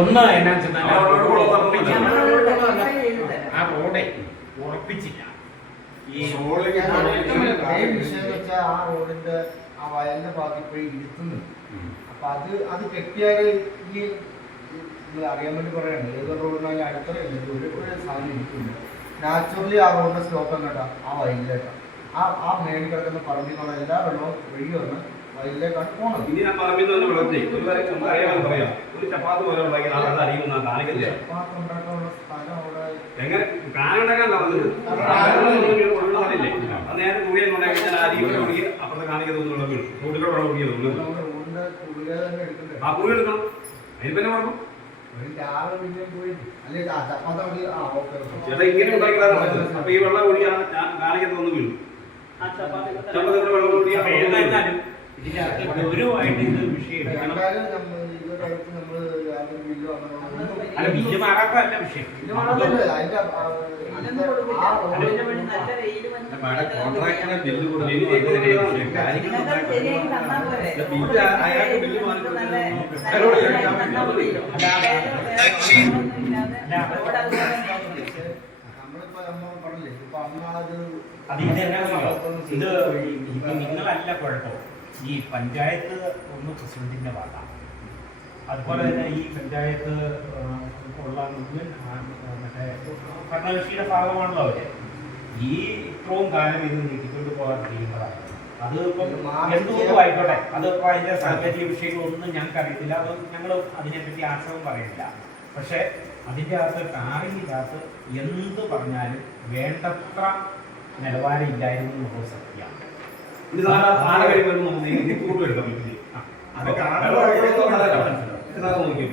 ഒന്ന് എന്നാ വെച്ചാൽ ആ റോഡെ ഉറപ്പിച്ചില്ല. ഈ വിഷയം വെച്ചാൽ ആ റോഡിന്റെ ആ വയലിന്റെ ഭാഗത്ത് ഇപ്പോഴും ഇരുത്തുന്നു. അപ്പൊ അത് കെട്ടിയാല് ഈ അറിയാൻ വേണ്ടി പറയാണ് ഏത് റോഡിനാലും അടുത്തറിയില്ല ഒരു സാധനം ഇരിക്കുന്നു. നാച്ചുറലി ആ റോഡിന്റെ സ്ലോപ്പ് കേട്ടാ ആ വയലിലേക്കാ ആ മേടി കിടക്കുന്ന പറമ്പിന്നുള്ള എല്ലാ വെള്ളവും ഒഴുകി വന്ന് വയലിലേക്കാണ് പോണത്. ഇനി ഞാൻ പറമ്പിൽ നിന്ന് വെള്ളത്തിൽ അറിയാൻ പറയാം ഒരു ചപ്പാത്ത് പോലെ ഉണ്ടാക്കി അറിയുന്ന കാണിക്കില്ല. ചപ്പാത്ത് ഉണ്ടാക്കാനുള്ള സ്ഥലം അവിടെ എങ്ങനെ കാനുണ്ടാക്കാൻ നടന്നത് അത് നേരെ തുണിയെ ഉണ്ടാക്കി അരിയുടെ ഒഴുകി അപ്പുറത്തെ കാണിക്കത് തോന്നുന്നുള്ള വീട് റോഡിലൂടെ വെള്ളം ഒഴുകിയത് തോന്നുന്നു. റോഡിന്റെ കുളിക തന്നെ എടുക്കണ്ടേ? ആ കുഴി എടുക്കണം. അതിന് പിന്നെ കുഴപ്പം ചേട്ടാ ഇങ്ങനെ ഉണ്ടാക്കിയതാണ് അപ്പൊ ഈ വെള്ളം ഒഴിയാണ് കാണിക്കത്ത് വന്ന് വീഴും. ചപ്പത്തിലൂടെ വെള്ളം ഒഴിയാ ഒരു ആയിട്ട് ഇത് വിഷയം അല്ല ബില്ല് മാറാത്തല്ല വിഷയം. കോൺട്രാക്ടറിനെ ബില്ല് അയാൾക്ക് ബില്ല് ഇത് നിങ്ങളല്ല കുഴപ്പം. ഈ പഞ്ചായത്ത് ഒന്ന് പ്രസിഡന്റിന്റെ ഭാഗമാണ്. അതുപോലെ തന്നെ ഈ പഞ്ചായത്ത് ഉള്ള മുഴുവൻ മറ്റേ ഭരണകക്ഷിയുടെ ഭാഗമാണല്ലോ അവര്. ഈ ഇത്രയും കാലം ഇത് നീട്ടിക്കൊണ്ട് പോകാൻ കഴിയുന്നതാണ്. അത് ഇപ്പം എന്തുകൊണ്ടും ആയിക്കോട്ടെ, അത് അതിന്റെ സാങ്കേതിക വിഷയങ്ങളൊന്നും ഞങ്ങൾക്ക് അറിയത്തില്ല. അത് ഞങ്ങൾ അതിനെപ്പറ്റി ആശ്രമം പറയുന്നില്ല. പക്ഷെ അതിൻ്റെ അകത്ത് ടാറിങ്ങിനകത്ത് എന്ത് പറഞ്ഞാലും വേണ്ടത്ര നിലവാരം ഇല്ലായിരുന്നു എന്നുള്ളത് സത്യമാണ്.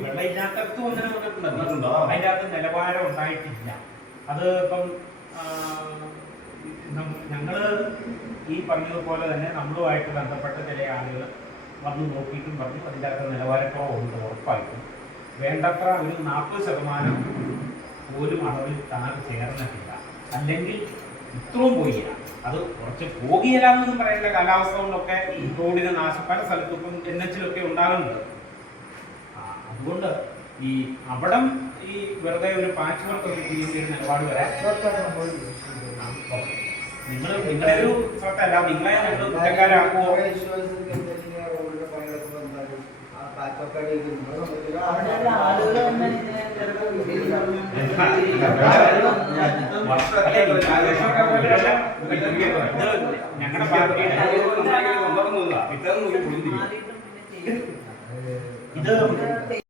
വെള്ളമില്ലാത്തടത്ത് അങ്ങനെ വന്നിട്ടുണ്ടല്ലോ, അതിൻ്റെ അകത്ത് നിലവാരം ഉണ്ടായിട്ടില്ല. അത് ഇപ്പം ഞങ്ങള് ഈ പറഞ്ഞതുപോലെ തന്നെ നമ്മളുമായിട്ട് ബന്ധപ്പെട്ട ചില ആളുകൾ വന്ന് നോക്കിയിട്ടും പറഞ്ഞു അതിൻ്റെ അകത്ത് നിലവാരക്കുറവുണ്ട്. ഉറപ്പായിട്ടും വേണ്ടത്ര ഒരു 40% പോലും അളവിൽ താഴെ ചേർന്നിട്ടില്ല. അല്ലെങ്കിൽ ഇത്രയും പോയില്ല. അത് കുറച്ച് പോകിയില്ലാന്നൊന്നും പറയേണ്ട. കാലാവസ്ഥ കൊണ്ടൊക്കെ റോഡിന് നാശം പല സ്ഥലത്തും ഇപ്പം NH-ലൊക്കെ ഉണ്ടാകുന്നുണ്ട്. അതുകൊണ്ട് ഈ അവിടം ഈ വെറുതെ ഒരു പാച്ച് വർക്കൊക്കെ ചെയ്യുന്ന ഒരു നിലപാട് വരാൻ നിങ്ങളുടെ ഒരു ശ്രദ്ധ നിങ്ങളെ കുറ്റക്കാരാക്കുമോ? ഞങ്ങളുടെ പാർട്ടിയുടെ ഇത്